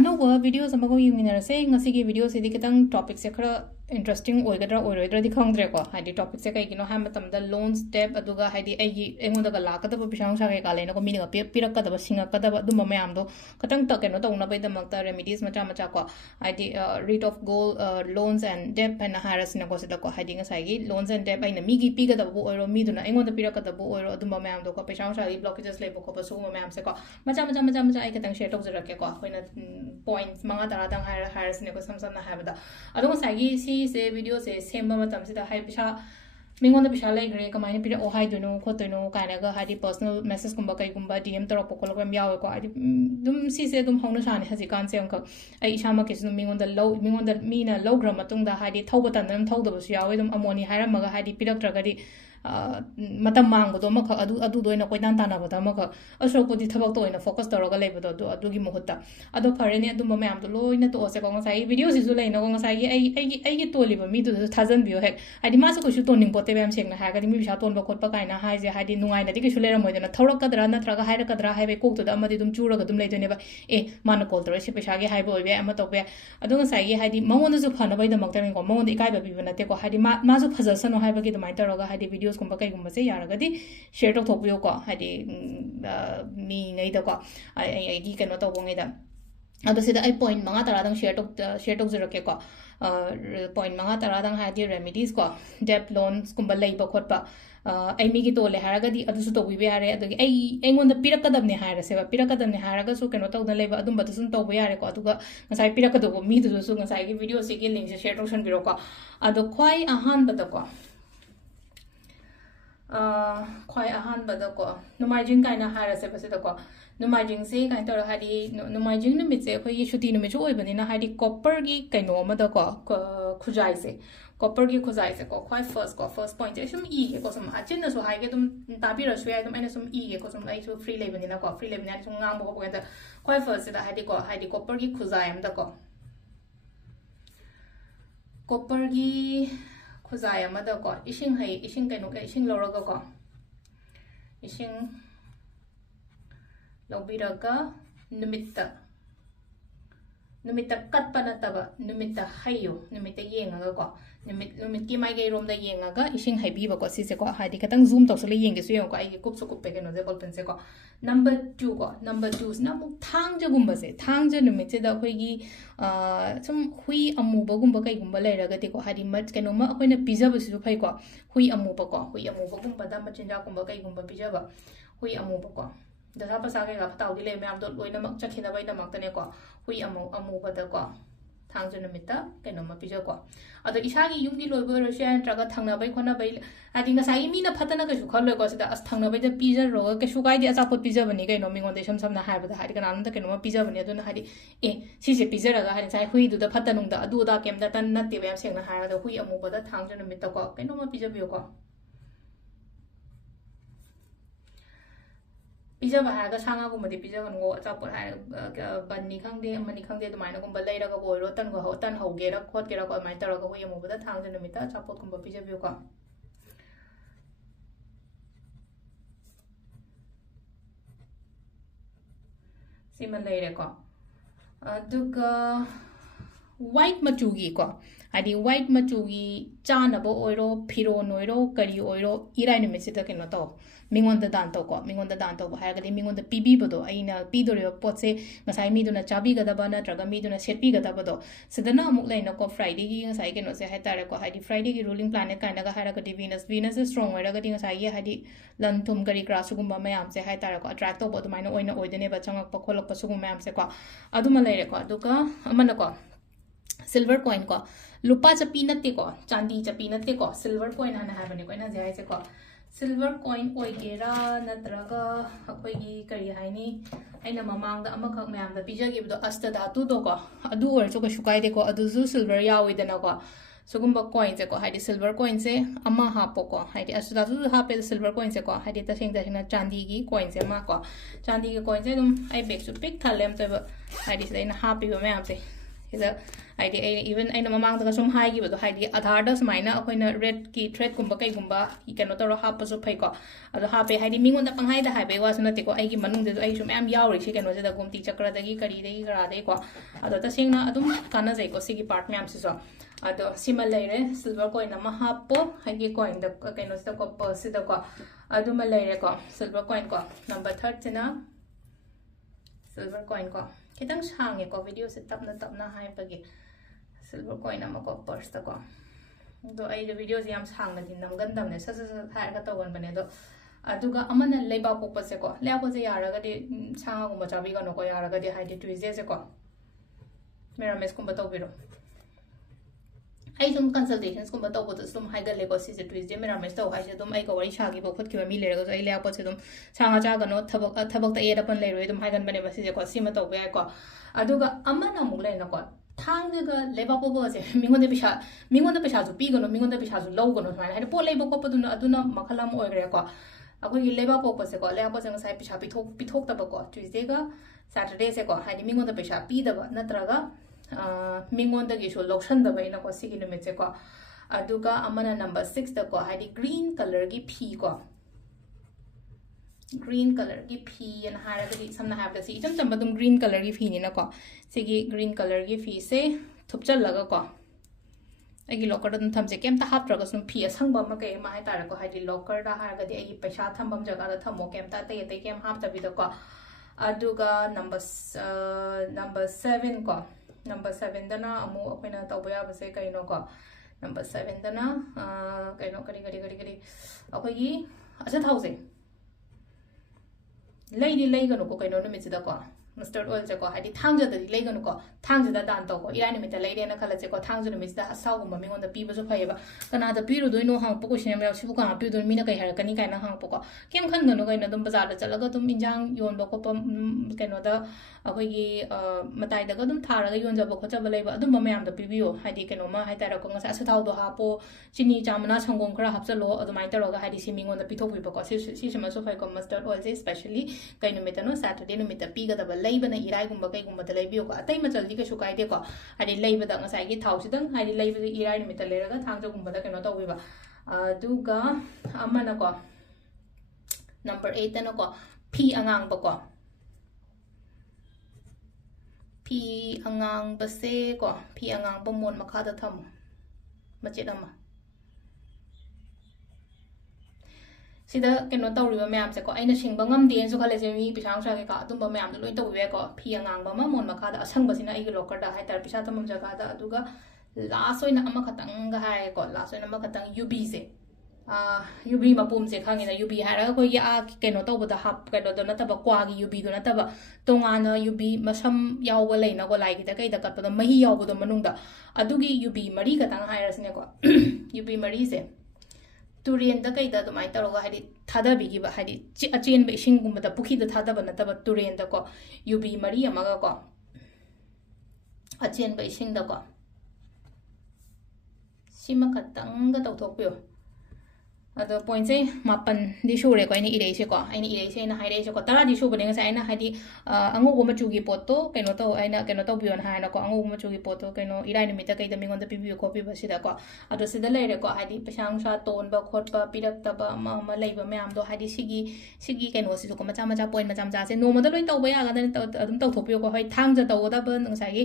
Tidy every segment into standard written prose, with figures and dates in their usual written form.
अनौब videos अमगो यिंगमिनरसे ngasi video se dikitang topic se khara interesting oigadra oiroidra di khangdre ko haidi topic se kai kino ha matam da loan step aduga haidi ai engonda ga lakada ba pisang sa kai kalena ko mini ga pirak ka da singa ka da dum mayam do katang ta keno tawna bai da makta remedies macha macha ko haidi rate of goal loans and debt and haras na ko se da ko haidi ngasai gi loans and debt aina migi pi ga da bo oiro mi duna engonda pirak ka da bo oiro dum mayam do ko pisang sa gi blockages lebo ko ba su mayam se ko macha ai katang share tok jara ke ko hoina points manga tara dang haras ne ko samsam na habada adong sagi si se video se semba matam sida hai pisha mingonda pisha lai gre kamai ne pira o hai duno ko to no kana ga hadi personal message kumba kai kumba dm taro pokologram yawe ko adi dum si se dum hongna sani haji kan se angka ai ishama ke sunu mingonda mina logra matung da hadi thauba tan nam thauda bu yawe dum amoni haira maga hadi pirak tragadi matam mangbo do makha adu doina koidan tana bada makha asokodi thabak to oina focus toroga lebado adu gi mohutta ado farene adu mayam do loina to ose ko ngasai video si zulai no ngasai gi ai gi toliba mi du thajan bio hek adi ma so ko shu toning pote bam sengna ha ga mi bisha ton ba khot pa kaina ha je hadi nungai na di ki shulera moidana thaurak kadra na traga haira kadra haibe kok to da amadi dum chura ga dum leidone ba mana call tore si pesha gi haibe oibe ama to be adu ngasai gi hadi mangon ju phana bai da makta mi ko mangon ikai ba bi bana te ko hadi ma ju phajasano haiba gi dumai toroga hadi video kumba kai kumba se yaragadi share tok thokbiyo ko hadi mi ngai da ko ai gi kano to bongai da ado sida ai point manga tara dang share tok zero ke ko point manga tara dang hadi remedies ko debt loans kumba lei ba khot ba ai mi gi to le haragadi adu su to wi be yare adu ai engon da pirakadam ne haira se ba pirakadam ne haraga su kano to da lei ba adum ba sun to ba yare ko adu ga ngasai pirakado mi du su ngasai gi video se gi link se share tok san biro ko ado khwai ahan ba da ko khwai ahan bada ko numajing kaina hara se base da ko numajing se kain tor hadi numajing nu mit se khoi shuti nu me choi bani na hadi copper gi kaino ma da ko khujai se copper gi khujai se ko khwai first point je sum e ko sum achin na so hai ge dum tabi ra shwe dum ene sum e ge ko sum ai so free le bani na ko free le bani sum ngam bo ko da khwai first da hadi copper gi khujai am da ko copper gi khuzai amada ko ising kaino ke ising loraga ko ising lobiraga numitta katpa nataba numitta hayo numitta yengaga ko numit ki mai ge rom da yengaga ising haibi ba ko si se ko hadi katang zoom to sole yenge su yong ko ai kup su kup pe ke no je bol pen se ko number 2 na mu thang je gumba se thang je numit se da khoi gi sum hui amu ba gumba kai gumba lai raga te ko hadi mat ke no ma khoi na pizza ba su phai ko hui amu ba gumba da ma chinja gumba kai gumba pizza ba hui amu ba ko da sa pa sa ke ga taw di le me am do loina mak chakhina bai da mak ta ne ko hui amu ba da ko thang je numit ta ke no ma pizza ko ado isagi yumgi loibo roshan traga thangna bai khona bai adi nga sai mi na phatana ka su khol ko sida as thangna bai da pizza ro ka su kai di acha pot pizza bani kai no mingon de sam na ha ba da hari kana nan da ke no pizza bani adu na hari si se pizza ra ga hari sai hui du da phatanung da adu da kem da tan na te bam seng na ha da hui amu ba da thang je numit ta ko ke no ma pizza bi ko pizza ba ha ga sanga gum de pizza kan go cha pot ha ban ni khang de mani khang de du mai na gum ba lai ra ga bo ro tan ho ge ra khot ge ra ko mai ta ra ga hui amu ba da thang je numit ta cha pot gum ba pizza bi ko siman lai re ko aduga white machugi ko hadi white machugi chana bo oiro phiron oiro kari oiro irai numit se ta ke no to mingonda dan to ko mingonda dan to ha ga de mingonda pibi bodo aina pidore pot se ngasai mi duna chabi ga da ba na traga mi duna setpi ga da bodo sedana amuk lai na ko friday gi ngasai ke no se ha tare ko hadi friday gi ruling planet kind ga ha ga de venus is strong ra ga de ngasai ye hadi lan thum kari crash gumba mayam se ha tare ko attract to bodo maina oina oidene ba changak pa kholok pa sugum mayam se ko aduma lai re ko aduka amana ko silver coin ko lupa chapi natte ko chandi chapi natte ko silver coin hana ha bani ko na jai se ko silver coin oigera natraga akoi gi kari haini aina mamang da amakak mayam da pija gi do asta da tu do ko adu or so ko shukai de ko adu zu silver yawi da na ko sugumba coin se ko haidi silver coin se ama ha po ko haidi asta da tu ha pe silver coin se ko haidi ta seng na chandi gi coin se ma ko chandi gi coin se dum ai bek su pick thalem te ba haidi se na ha pi ba mayam se sida haidi even aina mamang da sum hai gi bado haidi Aadhaar da sumaina akoina red ki thread gumba kai gumba kano taro hapa so phai ko ado hape haidi mingon da panghai da haibe wa sunati ko ai gi manung de ai sum am yauri si kano da gumti chakra da gi kari de gi gara de ko ado ta singna adum kana jai ko sigi part me am si so ado sima leire silver coin ama hapo haigi coin da kano da ko purse da ko adu ma leire ko silver coin ko number 13 na silver coin ko kitang sang ko video se tapna hai pagi silver coin ama ko purse da ko do ai de video yam sang na din nam gan dam ne sa sa thai ka to gon bane do aduga amana leiba pokpa se ko le ko se yara ga de sanga ko ma chabi ga no ko yara ga de hai de tuesday se ko mera mes ko bataw biro ai sum consultations ko bataw bo sum hai ga le ko si se tuesday mera mes to hai se dum ai ko wari shagi bo khot ki mi le ga ai le ko se dum sanga cha ga no thabak ta era pan le roi dum hai gan bane ba si se ko si ma to ba ko aduga amana muk le na ko thangga leba pobo je mingon da pesa ju pi gano mingon da pesa ju low gano thai hai po leba ko paduna aduna makhalam oi gre ko akoi leba popo se ko leba jang sai pesa pi thok ta ba ko tuesday ga saturday se ko hai mingon da pesa pi da ba natraga mingon da gi so lotion da ba ina ko sigi numit se ko aduga amana number 6 da ko hai green color gi phi ko green color ki phi and haragadi samna have the see jam badum green color ki phi ni na ko sigi green color ki phi se thupchal laga ko agi locker dum thamje kem ta hap traga sum phi asang ba ma ke ma hai tar ko hai locker da haragadi agi paisa thambam jaga da thamo kem ta te kem hap ta bi da ko aduga number 7 ko number 7 dana amu apena tawya ba se kai no ko number 7 dana kai no kari akoi gi asa thousand lady legano ko kaino numit da ko mustard oil je ko hadi thangja da legano ko thangja da dan to ko ira numit da leide na khala je ko thangja numit da asaw gum mi ngon da pi ba so phai ba kana da pi ru do no hang po ko shem ya sibu ka pi do mi na kai har kani kai na hang po ko kem khan gano kai na dum bazar da chalaga dum injang yon ba ko pam kaino da akoi gi matai da ga dum thara ga yon ja ba ko cha ba lei ba dum ma yam da pi biyo hadi kaino ma hai ta ra ko nga sa thau do ha po chini chamna sangong khara hapsalo adumai ta ro ga hadi si mi ngon da pi thok bi ba ko si sema so phai ko mustard oil je especially kai numit no saturday numit pi ga da ba lei bana irai gumba kai gumba da lei biyo ko atai ma jaldi ka shukai de ko hadi lei ba da nga sai gi thau sidang hadi lei ba irai numit le ra ga thang jo gumba da kaino to wi ba aduga amana ko number 8 na ko phi angang ba ko phi angang ba se ko phi angang ba mon makha da tham machet ama sida keno tawriba mayam se ko aina singba ngamdi en so khale je mi pisang sa ke ka tumba mayam loi taw we ko phi angang ba ma mon makha da asang basina ai locker da hai tar pisa tamam jaga da aduga last oina ama khatang ga hai ko last oina ama khatang UB se UB mapum se khangi na UB hara ko ya keno taw da hap keno do na ta ba kwa gi UB do na ta ba tonga na UB masam yaw ba leina ko lai gi da kai da kat da mahi yaw bu do manung da adugi UB mari khatang hai rasne ko UB mari se Turian da kai da mai ta roga hadi thada bi gi ba hadi achen be sing gum da pukhi da thada ba na ta ba turian da ko UB mari amaga ko achen be sing da ko sima khatang ga taw thok pyo ado point se mapan di shure ko ini irei se ko ini irei se na haire se ko tara di shu bane nga sai na hadi ango go ma chu gi poto kaino to aina kaino to bion ha na ko ango go ma chu gi poto kaino irai ni mita kai da mingon da pi bi ko pi ba sida ko ado sida le re ko hadi pasang sa ton ba khot ba pirak ta ba ma lei ba myam do hadi sigi kaino si ko ma cha point ma cha se no ma da loi to ba ya ga da adum to thop yo ko hoi thang ja to da ba nang sai gi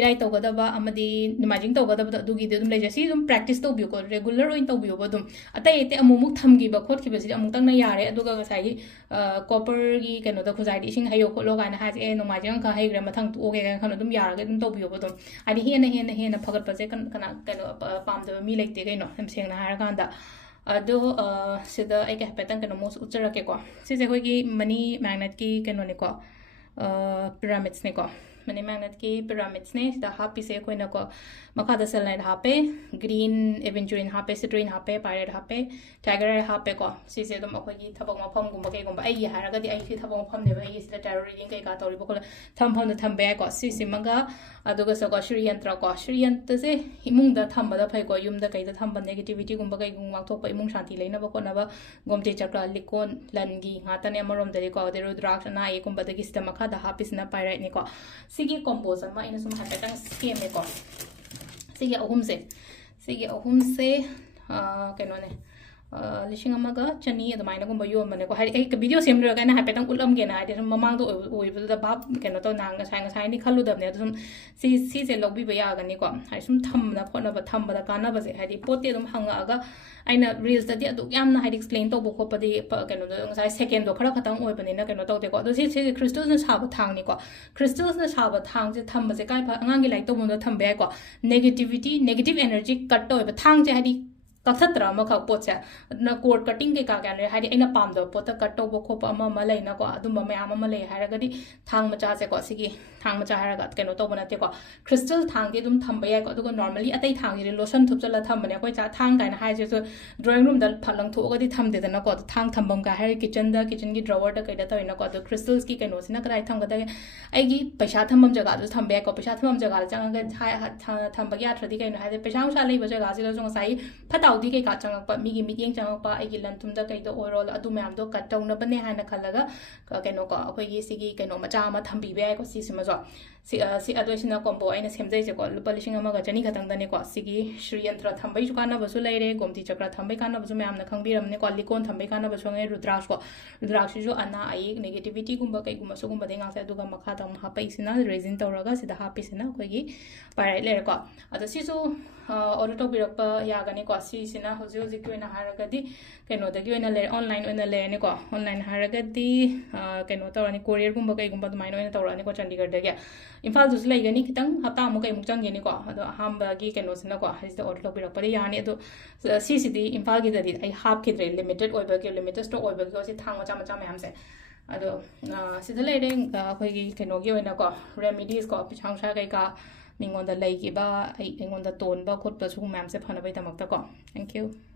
irai to ga da ba amadi nimajing to ga da du gi dum le ja si dum practice to bi ko regular oin to bi ba atai ate amumuk thamgi ba khot ki basi amuk tang na yare aduga ga sai copper gi keno da khuzai di sing hayo ko lo ga na ha je no ma jang ka hai gra mathang tu ge ga khano dum yara ga dum to biyo bodum ani hena phagat pa je kana keno pam da mi lekte ge no hem seng na har ga da ado sida ai ka petang keno mos uchara ke ko si je hoi gi money magnet ki keno ne ko pyramids ne ko money magnet ki pyramids ne da happy se ko na ko makha da sunlight hape green aventurine hape citrine hape pirate hape tiger hape ko si se dum akoi gi thabak ma pham gum ba kai gum ba ai hara ga di ai si thabak ma pham ne ba ai si da tarot reading kai ka tori ba ko tham pham da tham ba ko si maga aduga so ko shri yantra se imung da tham ba da phai ko yum da kai da tham ba negativity gum ba kai gum mak thok pa imung shanti leina ba ko na ba gomte chakra likon langi ngata ne marom da ko de rudraksha na e gum ba da gi sta makha da happy na pirate ne ko सिगी कॉम्पोज अमा इन सुम हाइफेटंग सेमे को सिगी अहुम से कनोने लिशिंग अमगा चनी अदमाइना गुंबा योमने को high एक video सेमरो गाना हाइफेटंग उलम गेना हाइदे सुम ममांग दो ओइबदा बाप कनो तो नांग साइ नि खलुदबने सुम सी से लौबी बयागनी को हाइ सुम थमना फोनबा थमबदा काना बजे हाइदि पोते दुम हंगागा आइना रील्स तदि अदु यामना हाइदि एक्सप्लेन तो बखो पदि कनो दो साइ सेकेंड दो खरा खतंग ओइबने कनो तो देखो दो सी क्रिस्टल्स न साब थांगनी को क्रिस्टल्स न साब थांग जे थमबजे काय अंगांगी लाइक तो मुंदो थमबे को नेगेटिव एनर्जी कट ओइबा थांग जे हाइदि कथत्रा मखा पोचे न कोड कटिंग के का गन हाइदि अइना पाम दो पोता कट तो बखो अमा म लैना को अदुम मयाम अमा लै हारगदि थांग मचा से को सिगी थांग मचा हारगा कनो तो बनते को क्रिस्टल थांग दि दुम थंबा याय को दुगो नॉर्मली अतै थांग दि लोशन थुपचला थंबने कोइ चा थांग गाइन हाइ जे ड्राइंग रूम द फलंग थोगदि थंबदे दना को थांग थंबम का हाइ किचन की ड्रॉवर द कैदा तइना को क्रिस्टल्स की कनो सिना कदाइ थंगदा आइगी पैसा थंबम जगह दु थंबे को पैसा थंबम जगह चंगा थंबगी आथ्रदि कनो हाइ पैसा उसा लैब जगह सिला जों साइ फताउदि के का चंगप मिगी मीटिंग चंगप आइगी लंथुम द कैदो ओरल अदु मैम दो कट तौनबने हाइना खलगा कनो को अखोइगी सिगी कनो मचा अमा थंबीबे आइ को सिसिमजो सी अदोइसिना कॉम्बो आइना सेमजैसे को लुपा लिसिंग अमागा चनी खतंगदने को सिगी श्री यंत्र थंबै जुकाना बसु लैरे गोमती चक्र थंबै काना बसु मैमना खंगबिरमने को लिकोन थंबै काना बसु ngai रुद्राक्ष जो अना आई नेगेटिविटी गुंबा कै गुंबा सुगुंबा देंगा से दुगा मखा तम हापैसिना रेजिन तौरगा सिदा हापिसिना कोइगी पाइराइ लेरे को अद सिसु ऑर्डर तौबिरप यागने को सिसिना होजि होजि कोइना हारगदि कनो दगी ओइना ले ऑनलाइन ओइना लेने को ऑनलाइन हारगदि कनो तौरानी कोरियर गुंबा कै गुंबा दुमाइन ओइना तौरानी को चंडीगढ़ दगे इम्फाल दुस लैगनी खितंग हप्ता अमु कै मुक चंगेनी को अदो हामबागी कनो सिना को हजिदा ऑर्डर तौबिरप दे यानी अदो सिसिदि इम्फाल गी ददि आई हाफ खिद्रे लिमिटेड ओइबगे लिमिटेड स्टॉक ओइबगे सि थांग मचा मचा मैम से अदो सिदा लेरे अखोइगी कनोगी ओइना को रेमिडीज को पिछांगसा कै का Mingonda Leikhiba, Mingonda Tonba, Kotpa, Sum Mamse, Fanaba, Tamaka. Thank you.